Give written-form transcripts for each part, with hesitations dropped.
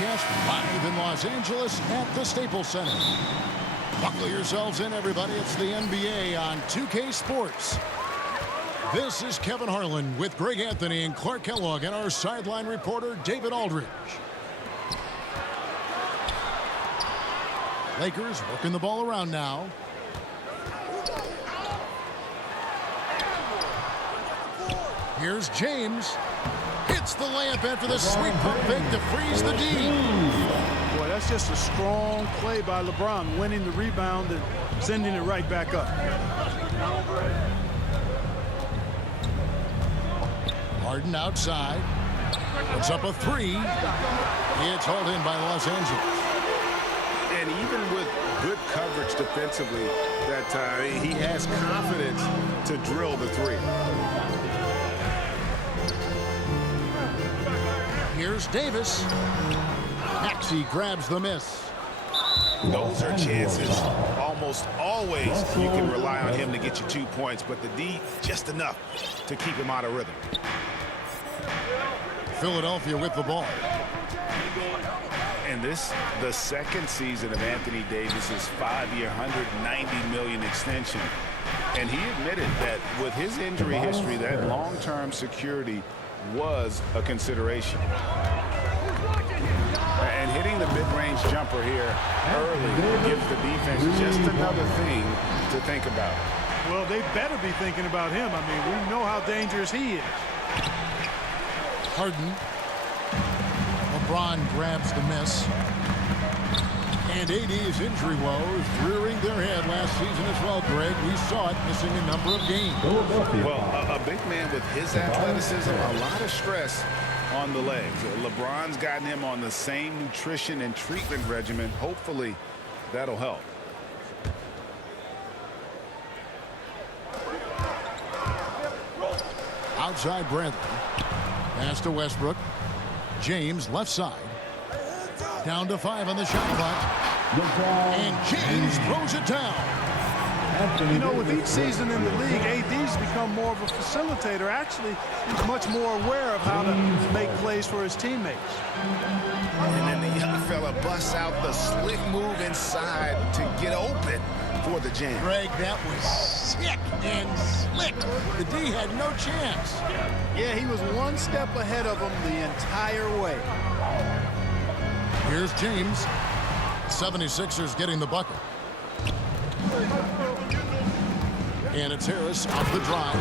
broadcast live in Los Angeles at the Staples Center. Buckle yourselves in, everybody. It's the NBA on 2K Sports. This is Kevin Harlan with Greg Anthony and Clark Kellogg and our sideline reporter, David Aldridge. Lakers working the ball around now. Here's James. Hits the layup after the sweep pump fake to freeze the D. Boy, that's just a strong play by LeBron, winning the rebound and sending it right back up. Harden outside. Puts up a three. It's hauled in by Los Angeles. And even with good coverage defensively that time, he has confidence to drill the three. Here's Davis. Maxey grabs the miss. Those are chances. Almost always you can rely on him to get you 2 points, but the D just enough to keep him out of rhythm. Philadelphia with the ball. And this, the second season of Anthony Davis's 5-year, $190 million extension. And he admitted that with his injury history, that long-term security was a consideration. And hitting the mid-range jumper here early gives the defense just another thing to think about. Well, they better be thinking about him. I mean, we know how dangerous he is. Harden. LeBron grabs the miss. And AD's injury woes rearing their head last season as well, Greg. We saw it missing a number of games. Well, a big man with his athleticism, a lot of stress on the legs. LeBron's gotten him on the same nutrition and treatment regimen. Hopefully, that'll help. Outside Bradley. Pass to Westbrook. James left side. Down to 5 on the shot clock. And James throws it down. You know, with each season in the league, AD's become more of a facilitator. Actually, he's much more aware of how to make plays for his teammates. And then the young fella busts out the slick move inside to get open for the jam. Greg, that was sick and slick. The D had no chance. Yeah, he was one step ahead of him the entire way. Here's James. 76ers getting the bucket. And it's Harris off the drive.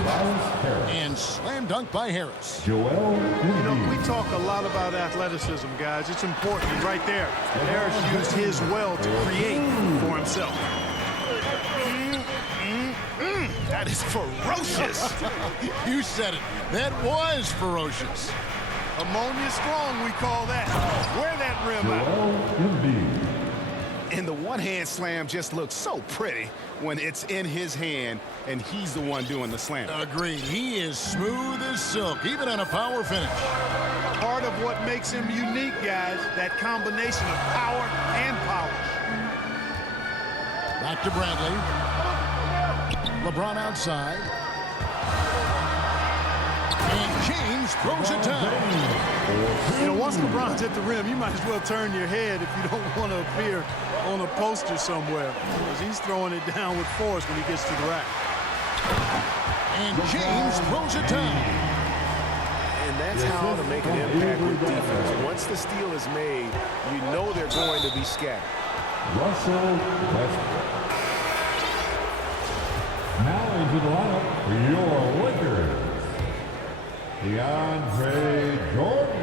And slam dunk by Harris. You know, we talk a lot about athleticism, guys. It's important right there. Harris used his well to create for himself. That is ferocious. You said it. That was ferocious. Ammonia strong, we call that. Wear that rim out. And the one-hand slam just looks so pretty when it's in his hand and he's the one doing the slam. Agreed. He is smooth as silk, even on a power finish. Part of what makes him unique, guys, that combination of power and polish. Back to Bradley. LeBron outside. And James throws it down. You know, once LeBron's at the rim, you might as well turn your head if you don't want to appear on a poster somewhere, because he's throwing it down with force when he gets to the rack. And James throws it down. And that's how to make an impact with defense. Once the steal is made, you know they're going to be scattered. Russell Westbrook. Now into the lineup for your Lakers, DeAndre Jordan.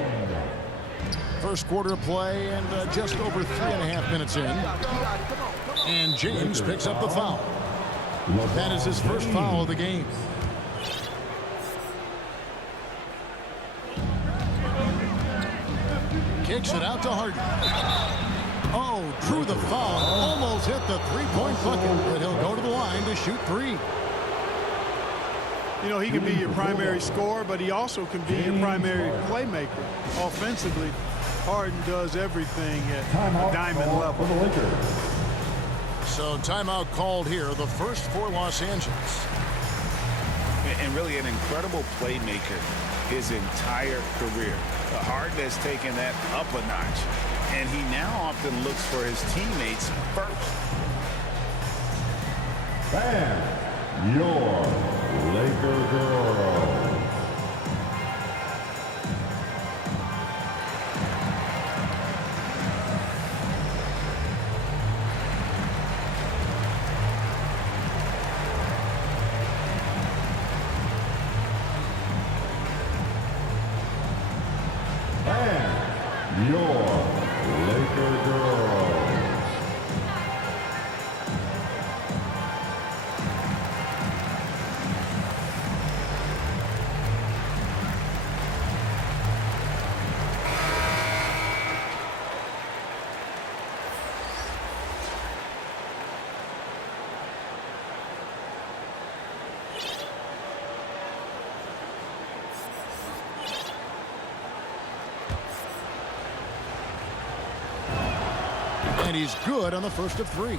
First quarter play and just over 3.5 minutes in. And James picks up the foul. That is his first foul of the game. Kicks it out to Harden. Oh, drew the foul. Almost hit the three-point bucket. But he'll go to the line to shoot 3. You know, he can be your primary scorer, but he also can be your primary playmaker. Offensively, Harden does everything at a diamond level. So timeout called here, the first for Los Angeles. And really an incredible playmaker his entire career. Harden has taken that up a notch. And he now often looks for his teammates first. Fans, your Laker girl. And your Laker girls. And he's good on the first of 3.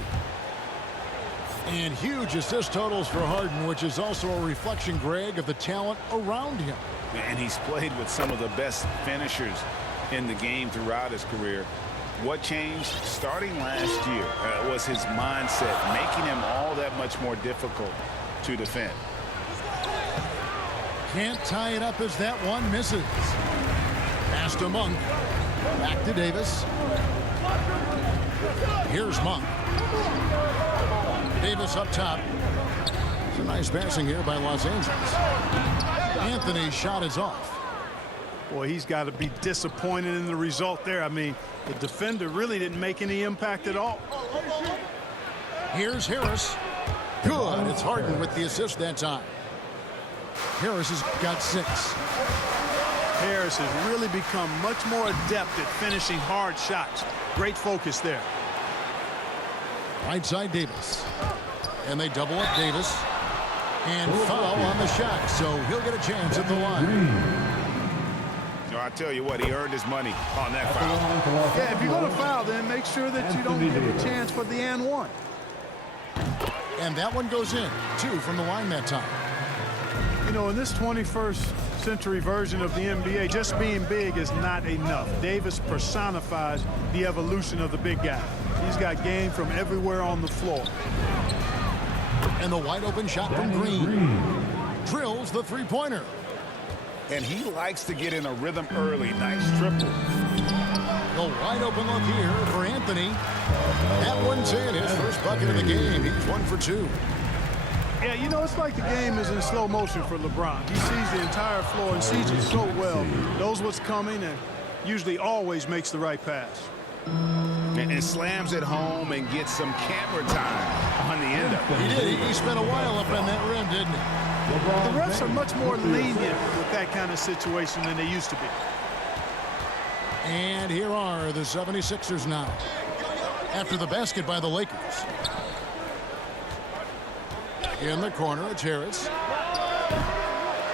And huge assist totals for Harden, which is also a reflection, Greg, of the talent around him. And he's played with some of the best finishers in the game throughout his career. What changed starting last year was his mindset, making him all that much more difficult to defend. Can't tie it up as that one misses. Pass to Monk. Back to Davis. Here's Monk. Davis up top. It's a nice passing here by Los Angeles. Anthony's shot is off. Boy, he's got to be disappointed in the result there. I mean, the defender really didn't make any impact at all. Here's Harris. Good. It's Harden with the assist that time. Harris has got 6. Harris has really become much more adept at finishing hard shots. Great focus there. Right side Davis. And they double up Davis. And foul on the shot, so he'll get a chance at the line. No, I tell you what, he earned his money on that foul. Yeah, if you're going to foul, then make sure that you don't give a chance for the and one. And that one goes in. 2 from the line that time. You know, in this 21st century version of the NBA, just being big is not enough. Davis personifies the evolution of the big guy. He's got game from everywhere on the floor. And the wide open shot from Green. Drills the three-pointer. And he likes to get in a rhythm early. Nice triple. The wide open look here for Anthony. That one's in. His first bucket of the game. He's 1 for 2. Yeah, you know, it's like the game is in slow motion for LeBron. He sees the entire floor and sees it so well, knows what's coming, and usually always makes the right pass. And slams it home and gets some camera time on the end of it. He did. He spent a while up on that rim, didn't he? The refs are much more lenient with that kind of situation than they used to be. And here are the 76ers now. After the basket by the Lakers. In the corner, it's Harris.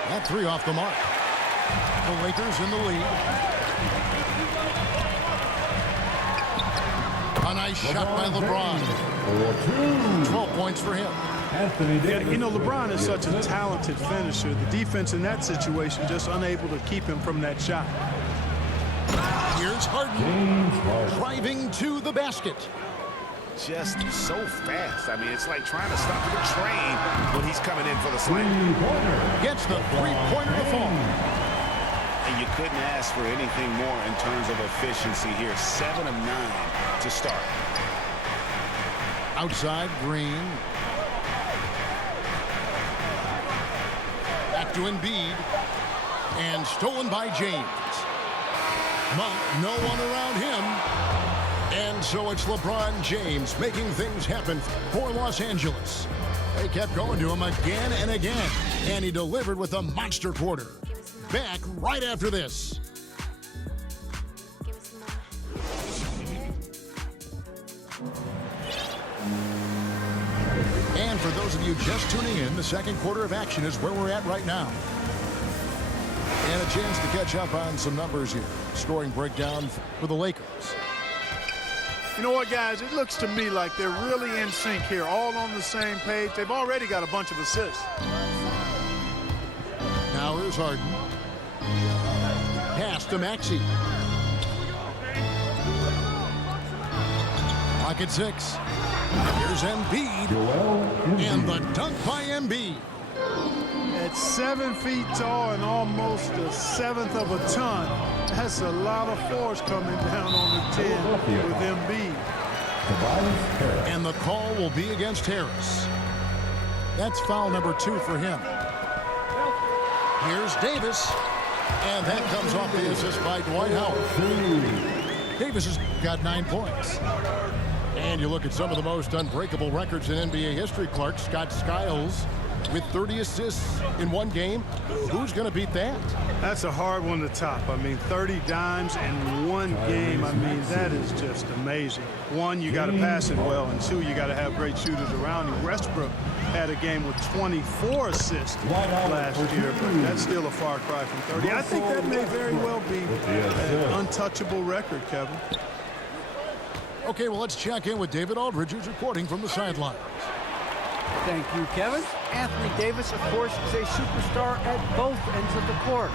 That 3 off the mark. The Lakers in the lead. A nice shot by LeBron. 12 points for him. Anthony Davis. Yeah, you know, LeBron is such a talented finisher. The defense in that situation just unable to keep him from that shot. Here's Harden. Driving to the basket. Just so fast. I mean, it's like trying to stop the train when he's coming in for the slam. Gets the three-pointer to fall. And you couldn't ask for anything more in terms of efficiency here. 7 of 9 to start. Outside, Green. Back to Embiid. And stolen by James. Monk, no one around him. And so it's LeBron James making things happen for Los Angeles. They kept going to him again and again. And he delivered with a monster quarter. Back right after this. And for those of you just tuning in, the second quarter of action is where we're at right now. And a chance to catch up on some numbers here. Scoring breakdown for the Lakers. You know what, guys? It looks to me like they're really in sync here, all on the same page. They've already got a bunch of assists. Now here's Harden. Pass to Maxey. Clock at 6. Here's Embiid. Joel And the Embiid. dunk by Embiid. At 7 feet tall and almost a seventh of a ton, that's a lot of force coming down on the 10 with Embiid. Tobias Harris. And the call will be against Harris. That's foul number 2 for him. Here's Davis. And that comes off the assist by Dwight Howard. Davis has got 9 points. And you look at some of the most unbreakable records in NBA history, Clark. Scott Skiles with 30 assists in one game. Who's going to beat that? That's a hard one to top. I mean, 30 dimes in one game. I mean, that is just amazing. One, you got to pass it well, and 2, you got to have great shooters around you. Westbrook had a game with 24 assists last year, but that's still a far cry from 30. I think that may very well be an untouchable record, Kevin. Okay, well, let's check in with David Aldridge, who's reporting from the sidelines. Thank you, Kevin. Anthony Davis, of course, is a superstar at both ends of the court.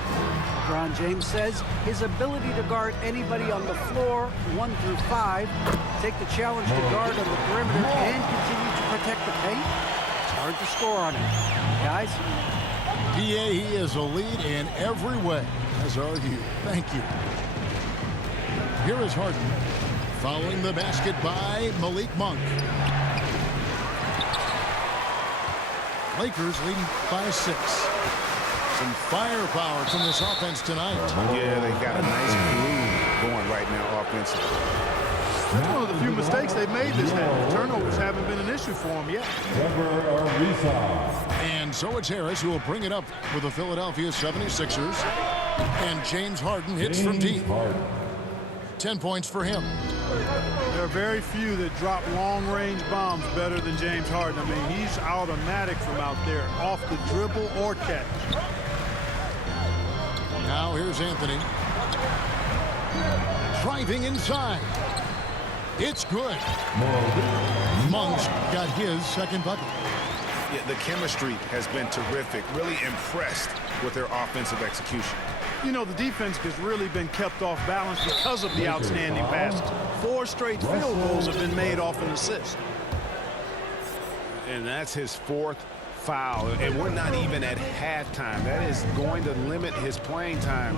LeBron James says his ability to guard anybody on the floor, 1 through 5, take the challenge to guard on the perimeter, and continue to protect the paint, it's hard to score on him. Guys? PA, he is a lead in every way, as are you. Thank you. Here is Harden, following the basket by Malik Monk. Lakers leading by 6. Some firepower from this offense tonight. Yeah, they got a nice groove going right now offensively. That's one of the few mistakes they've made this half. Turnovers haven't been an issue for them yet. Trevor Ariza. And so it's Harris who will bring it up with the Philadelphia 76ers. And James Harden hits from deep. 10 points for him. There are very few that drop long-range bombs better than James Harden. I mean, he's automatic from out there, off the dribble or catch. Now here's Anthony. Driving inside. It's good. Monk's got his second bucket. Yeah, the chemistry has been terrific. Really impressed with their offensive execution. You know, the defense has really been kept off balance because of the outstanding passes. 4 straight field goals have been made off an assist. And that's his 4th foul. And we're not even at halftime. That is going to limit his playing time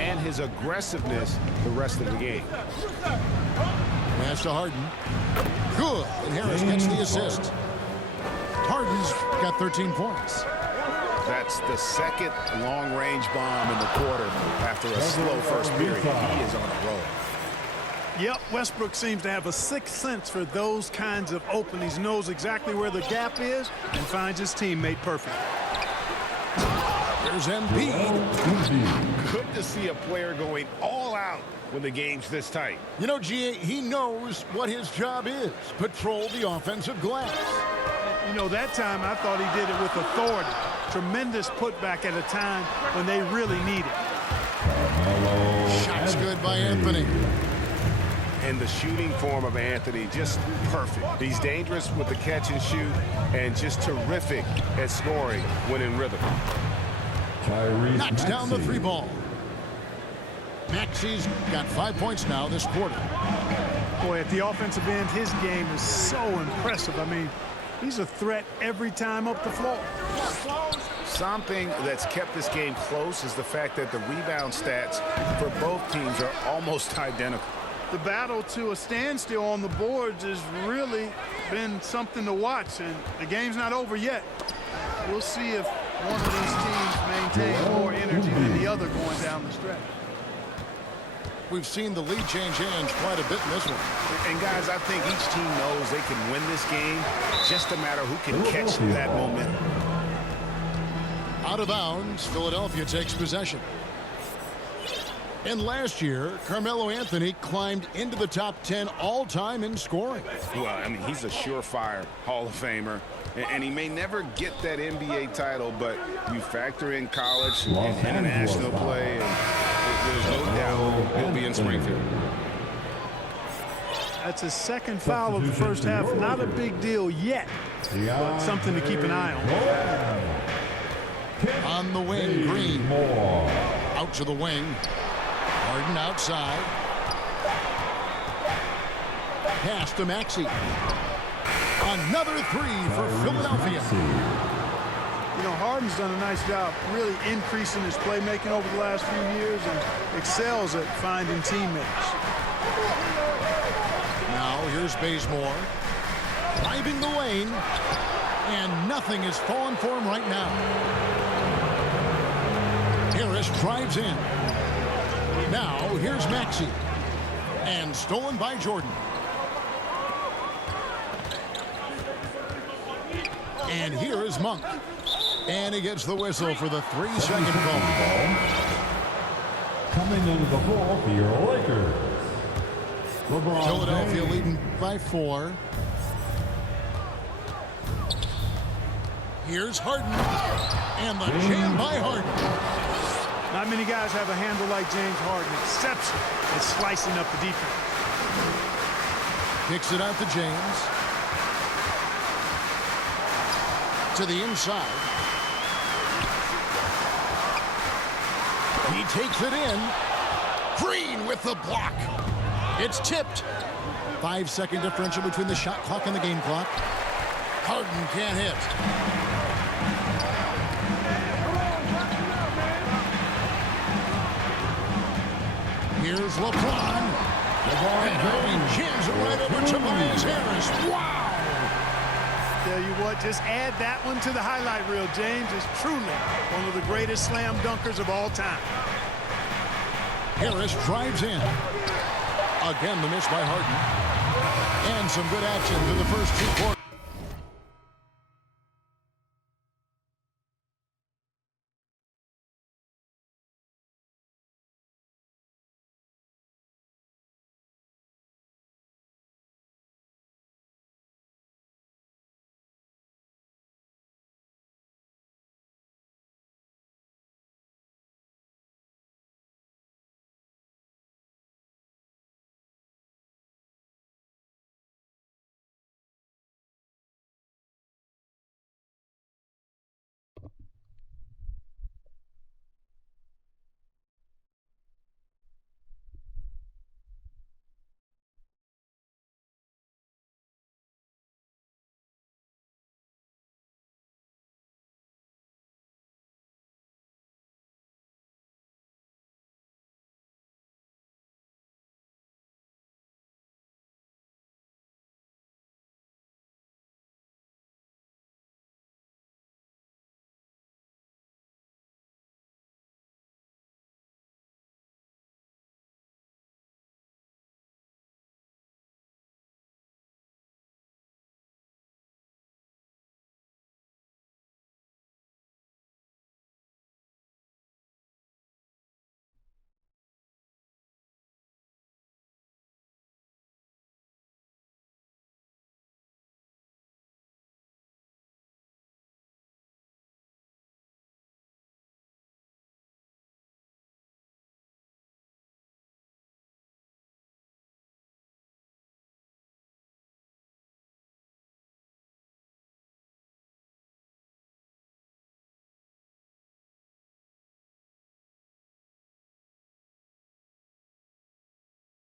and his aggressiveness the rest of the game. Pass to Harden. Good. And Harris gets the assist. Harden's got 13 points. That's the second long-range bomb in the quarter after a slow first period. He is on a roll. Yep, Westbrook seems to have a sixth sense for those kinds of openings. Knows exactly where the gap is and finds his teammate perfect. There's Embiid. Good to see a player going all out when the game's this tight. You know, GA, he knows what his job is. Patrol the offensive glass. You know, that time I thought he did it with authority. Tremendous putback at a time when they really need it. Shots good by Anthony. And the shooting form of Anthony, just perfect. He's dangerous with the catch and shoot and just terrific at scoring when in rhythm. Knocks down the 3 ball. Maxi's got 5 points now this quarter. Boy, at the offensive end, his game is so impressive. I mean, he's a threat every time up the floor. Something that's kept this game close is the fact that the rebound stats for both teams are almost identical. The battle to a standstill on the boards has really been something to watch, and the game's not over yet. We'll see if one of these teams maintains more energy than the other going down the stretch. We've seen the lead change hands quite a bit in this one. And guys, I think each team knows they can win this game, just a matter who can catch that momentum. Out of bounds, Philadelphia takes possession. And last year, Carmelo Anthony climbed into the top 10 all-time in scoring. Well, I mean, he's a surefire Hall of Famer, and he may never get that NBA title, but you factor in college and international play, and there's no doubt he'll be in Springfield. That's his second foul of the first half. Not a big deal yet, but something to keep an eye on. On the wing, Green. Out to the wing. Harden outside. Pass to Maxey. Another three for Philadelphia. You know, Harden's done a nice job really increasing his playmaking over the last few years and excels at finding teammates. Now here's Bazemore. Driving the lane. And nothing is falling for him right now. Harris drives in. Now here's Maxey. And stolen by Jordan. And here is Monk. And he gets the whistle for the 3-second call. Coming into the ball for your Lakers. LeBron Philadelphia James. leading by 4. Here's Harden. And the jam by Harden. Not many guys have a handle like James Harden. Exception at slicing up the defense. Kicks it out to James. To the inside. He takes it in. Green with the block. It's tipped. 5-second differential between the shot clock and the game clock. Harden can't hit. Here's LeBron. And he jams it right over Tobias Harris. Wow! Tell you what, just add that one to the highlight reel. James is truly one of the greatest slam dunkers of all time. Harris drives in. Again, the miss by Harden. And some good action through the first 2 quarters.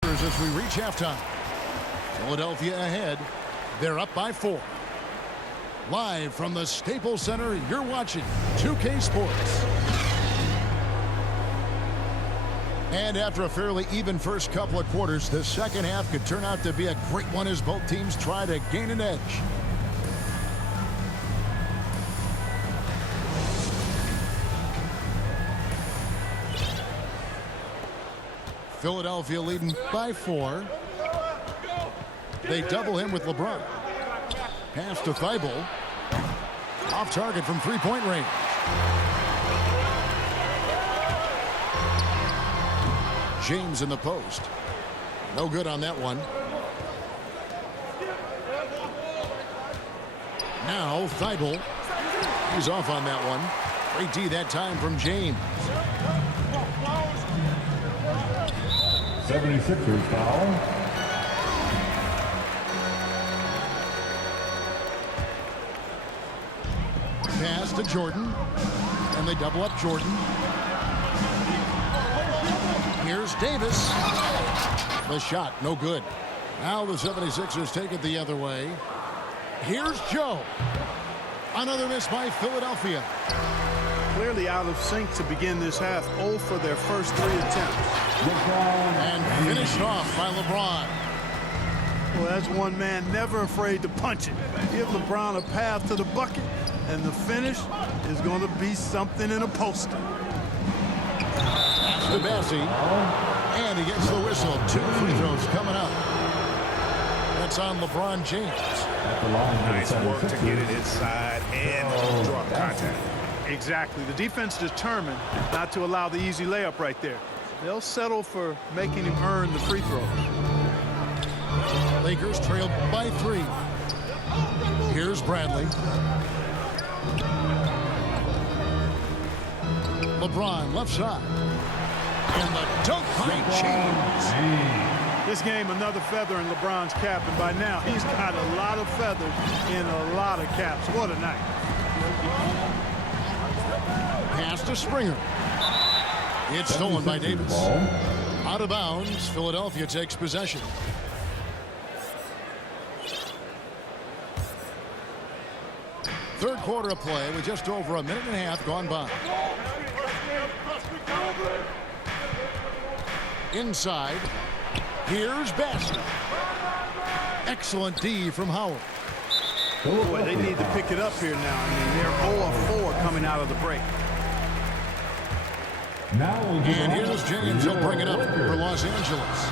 As we reach halftime. Philadelphia ahead. They're up by 4. Live from the Staples Center, you're watching 2K Sports. And after a fairly even first couple of quarters, the second half could turn out to be a great one as both teams try to gain an edge. Philadelphia leading by 4. They double him with LeBron. Pass to Thibault. Off target from 3-point range. James in the post. No good on that one. Now Thibault. He's off on that one. Great D that time from James. 76ers foul. Pass to Jordan. And they double up Jordan. Here's Davis. The shot, no good. Now the 76ers take it the other way. Here's Joe. Another miss by Philadelphia. Clearly out of sync to begin this half. 0 for their first 3 attempts. And finished off by LeBron. Well, that's one man never afraid to punch it. Give LeBron a path to the bucket, and the finish is going to be something in a poster. Pass to Bessie. And he gets the whistle. 2 free throws coming up. That's on LeBron James. Nice work to get it inside and draw contact. Exactly. The defense determined not to allow the easy layup right there. They'll settle for making him earn the free throws. Lakers trailed by 3. Here's Bradley. LeBron left side. And the dunk by James. This game, another feather in LeBron's cap, and by now he's got a lot of feathers in a lot of caps. What a night. Pass to Springer. It's stolen by Davis. Out of bounds, Philadelphia takes possession. Third quarter of play with just over a minute and a half gone by. Inside. Here's Bassett. Excellent D from Howard. Boy, they need to pick it up here now. I mean, they're 0 of 4 coming out of the break. And here's James. He'll bring it up for Los Angeles.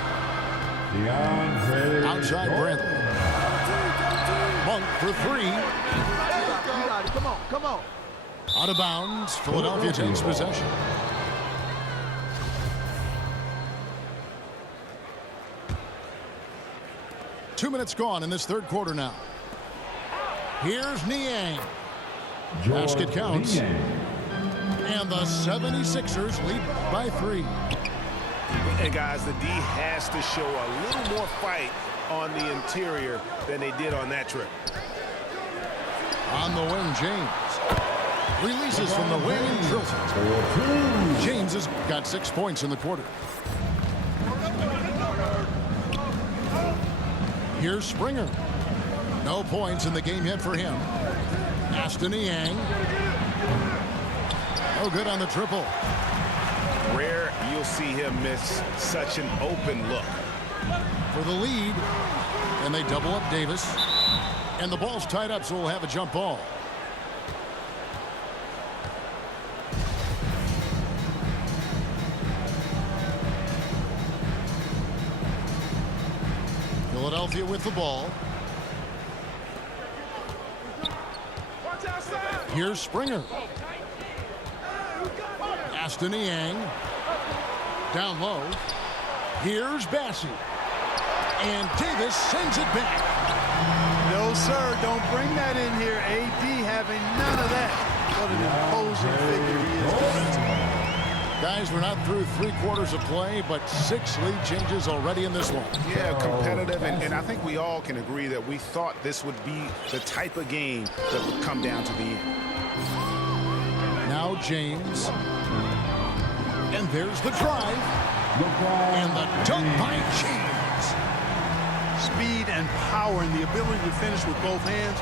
Outside Bradley. Monk for 3. Come on. Out of bounds. Philadelphia takes possession. Two minutes gone in this third quarter now. Here's Niang. Basket counts. And the 76ers lead by 3. And guys, the D has to show a little more fight on the interior than they did on that trip. On the wing, James. Releases from the wing and drills it. James has got 6 points in the quarter. Here's Springer. No points in the game yet for him. Pass to Niang. No good on the triple. Rare you'll see him miss such an open look. For the lead. And they double up Davis. And the ball's tied up, so we'll have a jump ball. Philadelphia with the ball. Here's Springer. Aston Niang. Down low. Here's Bassey. And Davis sends it back. No, sir, don't bring that in here. AD having none of that. What an imposing figure he is defensively. Guys, we're not through 3 quarters of play, but 6 lead changes already in this one. Yeah, competitive, and I think we all can agree that we thought this would be the type of game that would come down to the end. Now James. And there's the drive. And the dunk by James. Speed and power and the ability to finish with both hands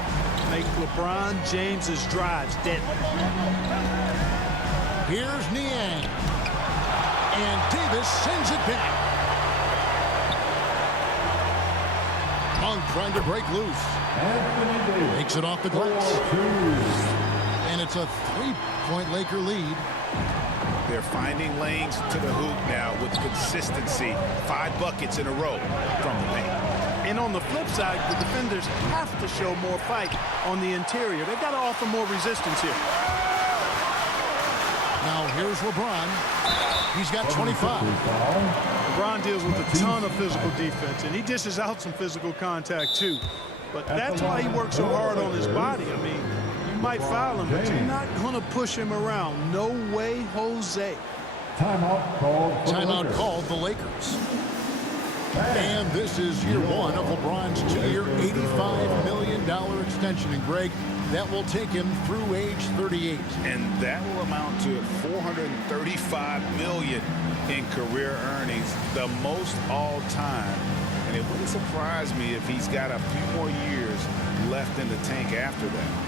make LeBron James's drives deadly. Here's Niang. And Davis sends it back. Monk trying to break loose. Makes it off the glass. And it's a 3-point Laker lead. They're finding lanes to the hoop now with consistency. 5 buckets in a row from the paint. And on the flip side, the defenders have to show more fight on the interior. They've got to offer more resistance here. Now here's LeBron. He's got 25. LeBron deals with a ton of physical defense, and he dishes out some physical contact too. But that's why he works so hard on his body. I mean, you might foul him, but you're not going to push him around. No way, Jose. Timeout called the Lakers. And this is year 1 of LeBron's 2-year, $85 million extension. And Greg, that will take him through age 38. And that will amount to $435 million in career earnings, the most all time. And it wouldn't surprise me if he's got a few more years left in the tank after that.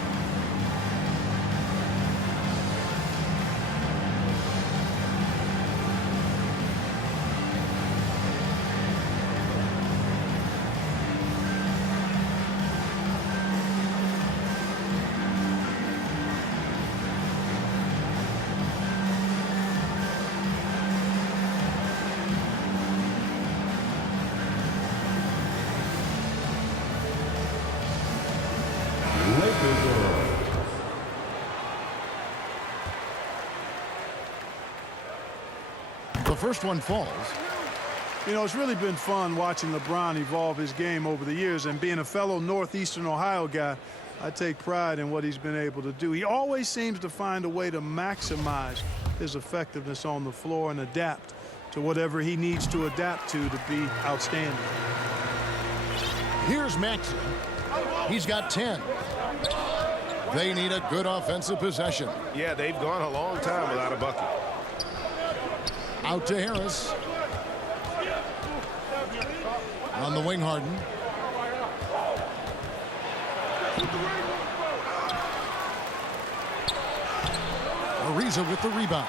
The first one falls. You know, it's really been fun watching LeBron evolve his game over the years, and being a fellow Northeastern Ohio guy, I take pride in what he's been able to do. He always seems to find a way to maximize his effectiveness on the floor and adapt to whatever he needs to adapt to be outstanding. Here's Maxey. He's got 10. They need a good offensive possession. Yeah, they've gone a long time without a bucket. Out to Harris. On the wing, Harden. Ariza with the rebound.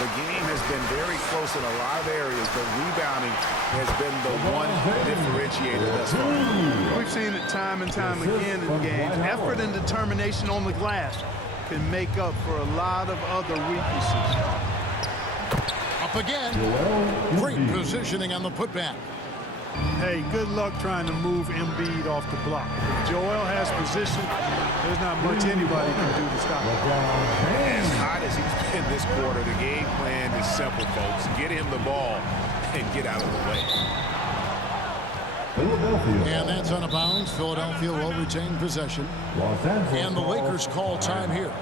The game has been very close in a lot of areas, but rebounding has been the one differentiator thus far. We've seen it time and time again in games. Effort and determination on the glass can make up for a lot of other weaknesses. Up again. Great positioning on the putback. Hey, good luck trying to move Embiid off the block. If Joel has position, there's not much anybody can do to stop him. As hot as he's been this quarter, the game plan is simple, folks. Get him the ball and get out of the way. And that's out of bounds. Philadelphia will retain possession. And the Lakers call time here.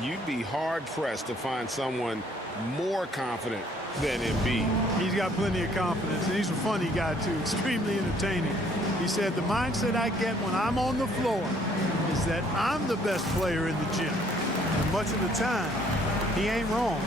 You'd be hard-pressed to find someone more confident than Embiid. He's got plenty of confidence, and he's a funny guy, too. Extremely entertaining. He said, the mindset I get when I'm on the floor is that I'm the best player in the gym. And much of the time, he ain't wrong.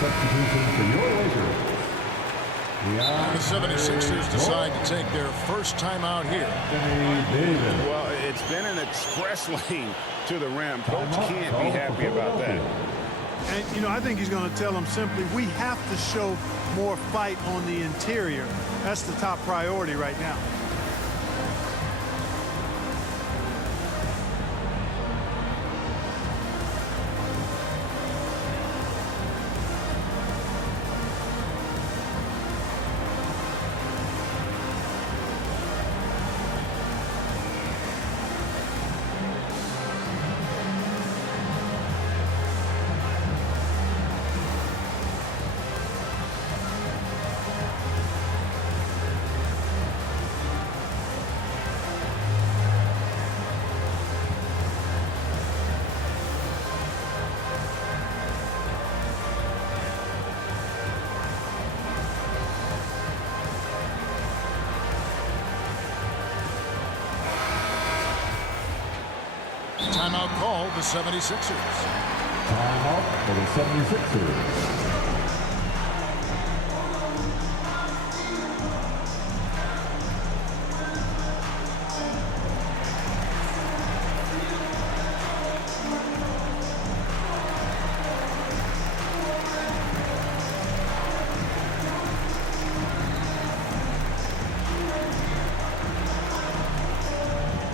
Substitution for your Lakers. The 76ers decide to take their first timeout here. Well, it's been an express lane to the rim. Coach can't be happy about that. And, you know, I think he's going to tell them simply, we have to show more fight on the interior. That's the top priority right now. Timeout called the 76ers. Timeout for the 76ers.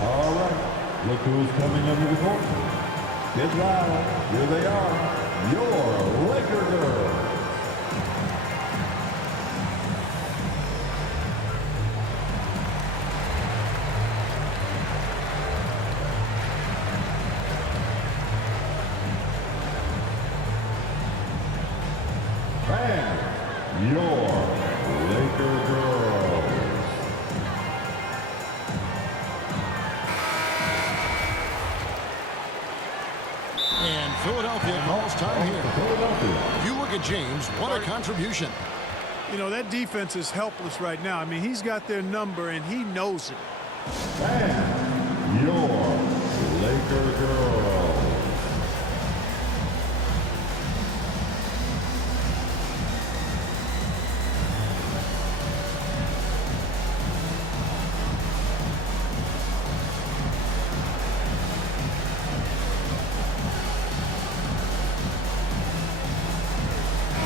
All right. Look who's coming under the court. Get loud. Here they are, your Laker girls. your Laker girls. And Philadelphia calls time here. Philadelphia. You look at James, what a contribution. You know, that defense is helpless right now. I mean, he's got their number, and he knows it. And your Laker girls.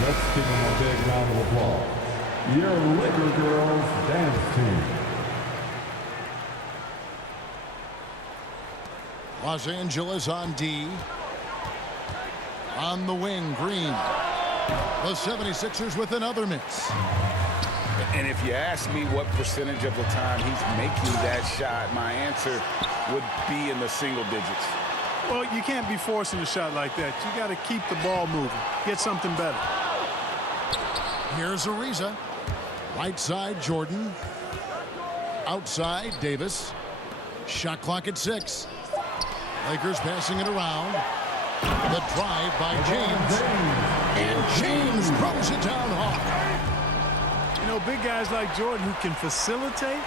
Let's give them a big round of applause. Your Laker girls dance team. Los Angeles on D. On the wing, Green. The 76ers with another miss. And if you ask me what percentage of the time he's making that shot, my answer would be in the single digits. Well, you can't be forcing a shot like that. You got to keep the ball moving. Get something better. Here's Ariza. Right side, Jordan. Outside, Davis. Shot clock at 6. Lakers passing it around. The drive by James. And James throws it down hard. You know, big guys like Jordan who can facilitate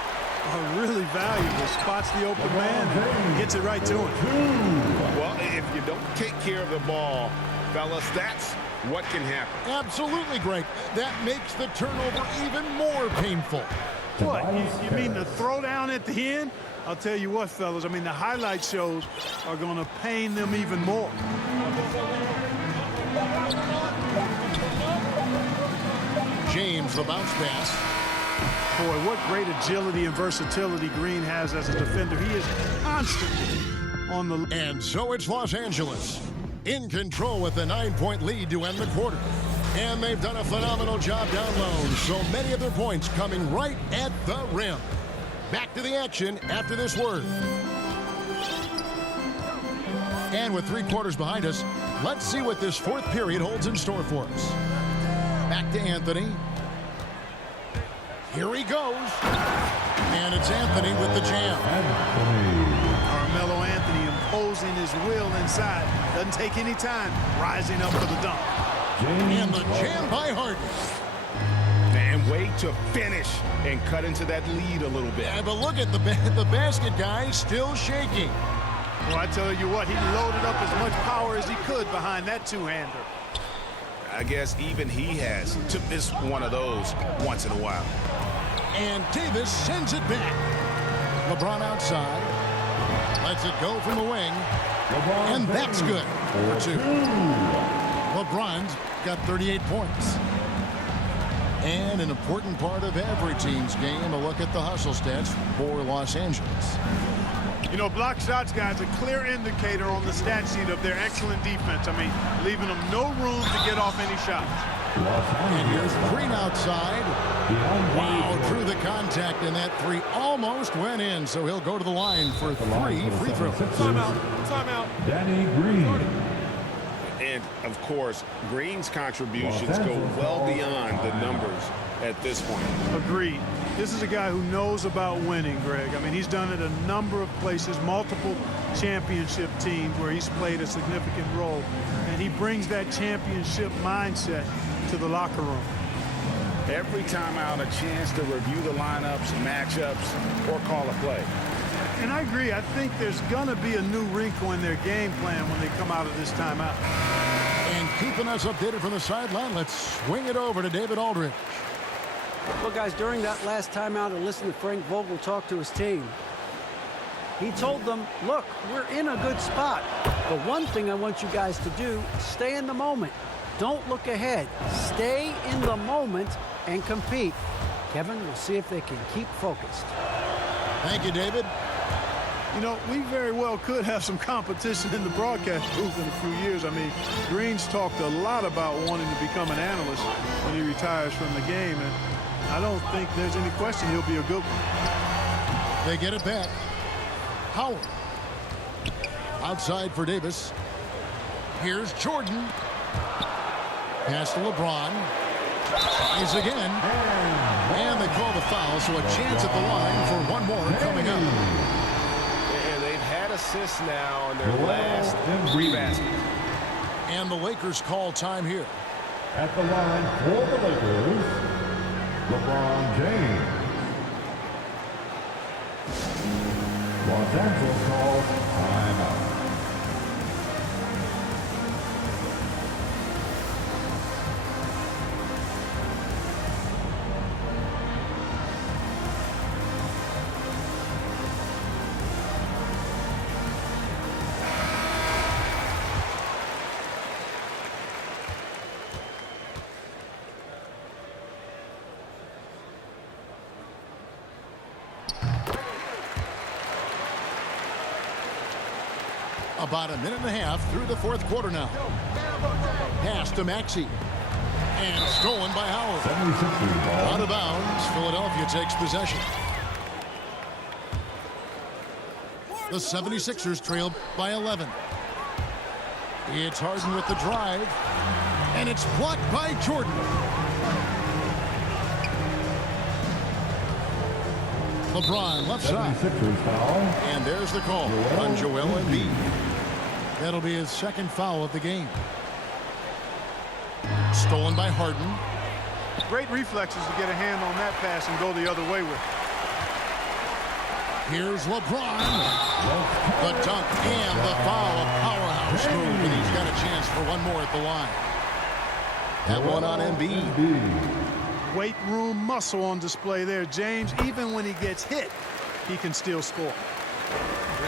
are really valuable. Spots the open man and gets it right to him. Well, if you don't take care of the ball, fellas, that's what can happen. Absolutely, Greg. That makes the turnover even more painful. What? You mean the throwdown at the end? I'll tell you what, fellas. I mean, the highlight shows are going to pain them even more. James, the bounce pass. Boy, what great agility and versatility Green has as a defender. He is constantly on the... And so it's Los Angeles in control with a 9-point lead to end the quarter. And they've done a phenomenal job down low. So many of their points coming right at the rim. Back to the action after this word. And with 3 quarters behind us, let's see what this 4th period holds in store for us. Back to Anthony. Here he goes. And it's Anthony with the jam. Carmelo Anthony imposing his will inside. Doesn't take any time. Rising up for the dunk. And the jam by Harden. And way to finish and cut into that lead a little bit. Yeah, but look at the basket guy still shaking. Well, I tell you what, he loaded up as much power as he could behind that two-hander. I guess even he has to miss one of those once in a while. And Davis sends it back. LeBron outside. Lets it go from the wing. And that's good for 2. LeBron's got 38 points. And an important part of every team's game, a look at the hustle stats for Los Angeles. You know, block shots, guys, a clear indicator on the stat sheet of their excellent defense. I mean, leaving them no room to get off any shots. And here's Green outside. Wow, through the contact, and that 3 almost went in. So he'll go to the line for 3 free throws. Timeout. Danny Green. And, of course, Green's contributions go well beyond the numbers at this point. Agreed. This is a guy who knows about winning, Greg. I mean, he's done it a number of places, multiple championship teams where he's played a significant role. And he brings that championship mindset to the locker room. Every time out, a chance to review the lineups, matchups, or call a play. And I agree. I think there's going to be a new wrinkle in their game plan when they come out of this timeout. And keeping us updated from the sideline, let's swing it over to David Aldridge. Well, guys, during that last timeout, I listened to Frank Vogel talk to his team. He told them, look, we're in a good spot. The one thing I want you guys to do, stay in the moment. Don't look ahead. Stay in the moment and compete. Kevin, we'll see if they can keep focused. Thank you, David. You know, we very well could have some competition in the broadcast booth in a few years. I mean, Green's talked a lot about wanting to become an analyst when he retires from the game, and I don't think there's any question he'll be a good one. They get it back. Howard. Outside for Davis. Here's Jordan. Pass to LeBron. Tries again. And they call the foul, so a chance at the line for one more coming up. And they've had assists now on their last 3 baskets. And the Lakers call time here. At the line for the Lakers, LeBron James. Los Angeles calls timeout. About a minute and a half through the fourth quarter now. Pass to Maxey. And stolen by Howard. 76ers ball. Out of bounds. Philadelphia takes possession. The 76ers trail by 11. It's Harden with the drive. And it's blocked by Jordan. LeBron left side. 76ers foul. And there's the call on Joel Embiid. That'll be his second foul of the game. Stolen by Harden. Great reflexes to get a hand on that pass and go the other way with it. Here's LeBron. The dunk and the foul. A powerhouse move, and he's got a chance for one more at the line. That one on Embiid. Weight room muscle on display there, James. Even when he gets hit, he can still score.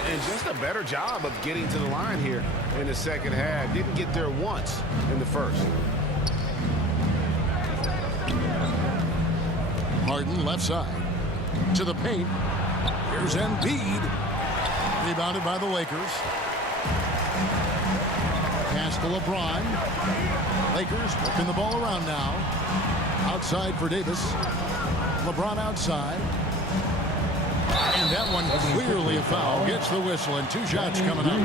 And just a better job of getting to the line here in the second half. Didn't get there once in the first. Harden left side. To the paint. Here's Embiid. Rebounded by the Lakers. Pass to LeBron. Lakers working the ball around now. Outside for Davis. LeBron outside. And that one clearly a foul. Gets the whistle and 2 shots coming up.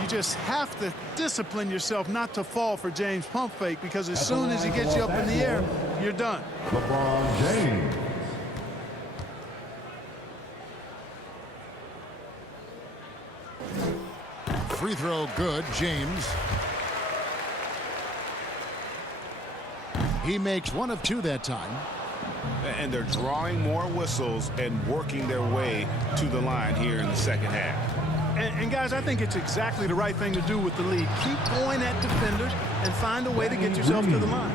You just have to discipline yourself not to fall for James' pump fake, because as soon as he gets you up in the air, you're done. LeBron James. Free throw good, James. He makes 1 of 2 that time. And they're drawing more whistles and working their way to the line here in the second half. And guys, I think it's exactly the right thing to do with the lead. Keep going at defenders and find a way to get yourself to the line.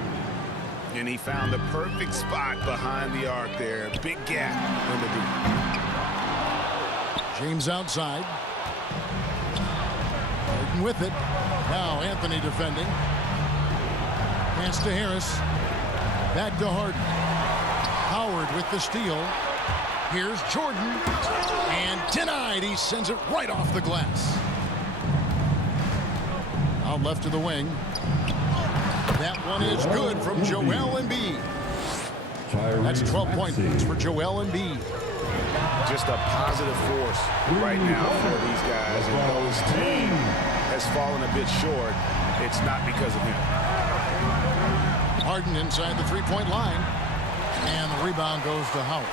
And he found the perfect spot behind the arc there. Big gap in the deep. James outside. Harden with it. Now Anthony defending. Pass to Harris. Back to Harden. Howard with the steal. Here's Jordan. And denied. He sends it right off the glass. Out left to the wing. That one is good from Joel Embiid. That's 12 points for Joel Embiid. Just a positive force right now for these guys. And though his team has fallen a bit short, it's not because of him. Harden inside the three-point line. And the rebound goes to Howard.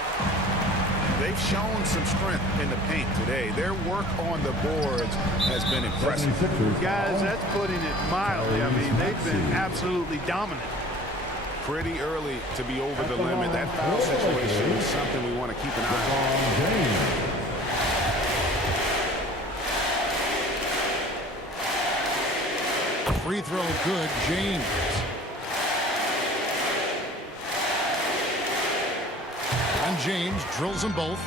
They've shown some strength in the paint today. Their work on the boards has been impressive. Guys, that's putting it mildly. I mean, they've been absolutely dominant. Pretty early to be over the limit. That foul situation is something we want to keep an eye on. Free throw good, James. And James drills them both.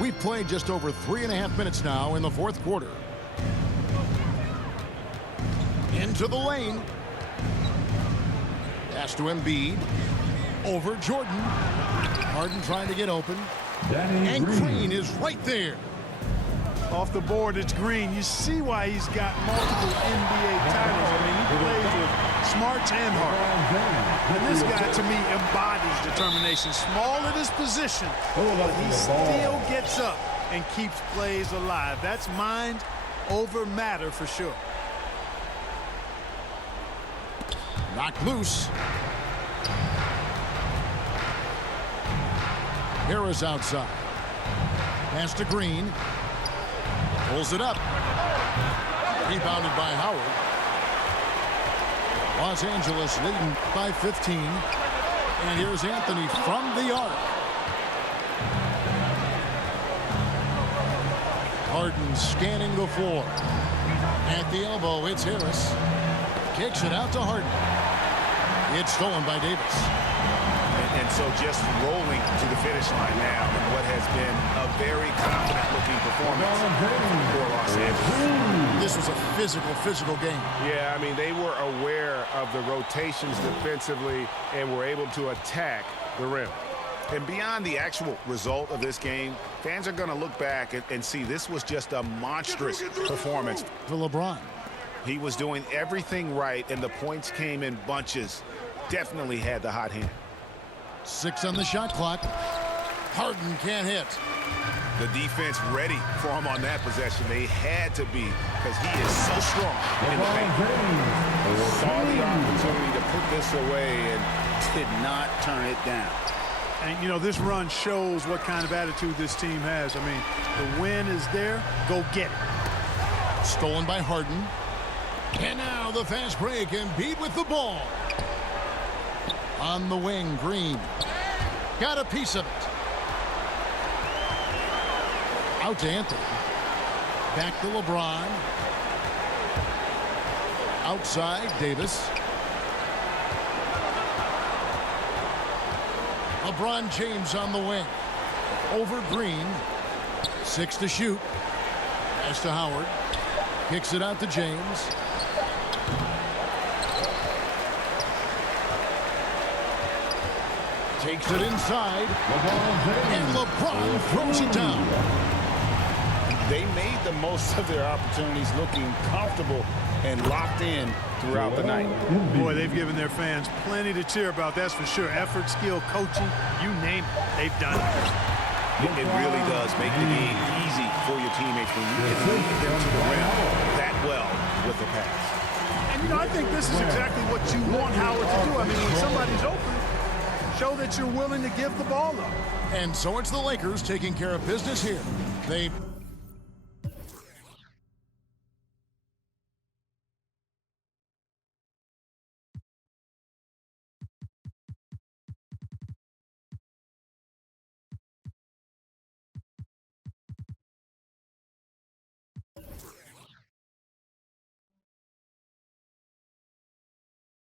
We've played just over 3.5 minutes now in the fourth quarter. Into the lane. Pass to Embiid. Over Jordan. Harden trying to get open. And Green is right there. Off the board, it's Green. You see why he's got multiple NBA titles. I mean, he plays with smarts and heart. And this guy, to me, embodies determination. Small at his position, but he still gets up and keeps plays alive. That's mind over matter for sure. Knocked loose. Harris outside. Pass to Green. Pulls it up. Rebounded by Howard. Los Angeles leading by 15. And here's Anthony from the arc. Harden scanning the floor. At the elbow, it's Harris. Kicks it out to Harden. It's stolen by Davis. And so just rolling to the finish line now in what has been a very confident-looking performance for Los Angeles. This was a physical game. Yeah, I mean, they were aware of the rotations defensively and were able to attack the rim. And beyond the actual result of this game, fans are going to look back and see this was just a monstrous performance. For LeBron. He was doing everything right, and the points came in bunches. Definitely had the hot hand. 6 on the shot clock. Harden can't hit. The defense ready for him on that possession. They had to be, because he is so strong in the paint. Saw the opportunity to put this away and did not turn it down. And, you know, this run shows what kind of attitude this team has. I mean, the win is there. Go get it. Stolen by Harden. And now the fast break, and Embiid with the ball. On the wing, Green. Got a piece of it. Out to Anthony. Back to LeBron. Outside, Davis. LeBron James on the wing. Over Green. 6 to shoot. Pass to Howard. Kicks it out to James. Takes it inside. And LeBron throws it down. They made the most of their opportunities, looking comfortable and locked in throughout the night. Boy, they've given their fans plenty to cheer about, that's for sure. Effort, skill, coaching, you name it, they've done it. It really does make the game easy for your teammates when you can lead them to the rim that well with the pass. And, you know, I think this is exactly what you want Howard to do. I mean, when somebody's open, show that you're willing to give the ball up. And so it's the Lakers taking care of business here. They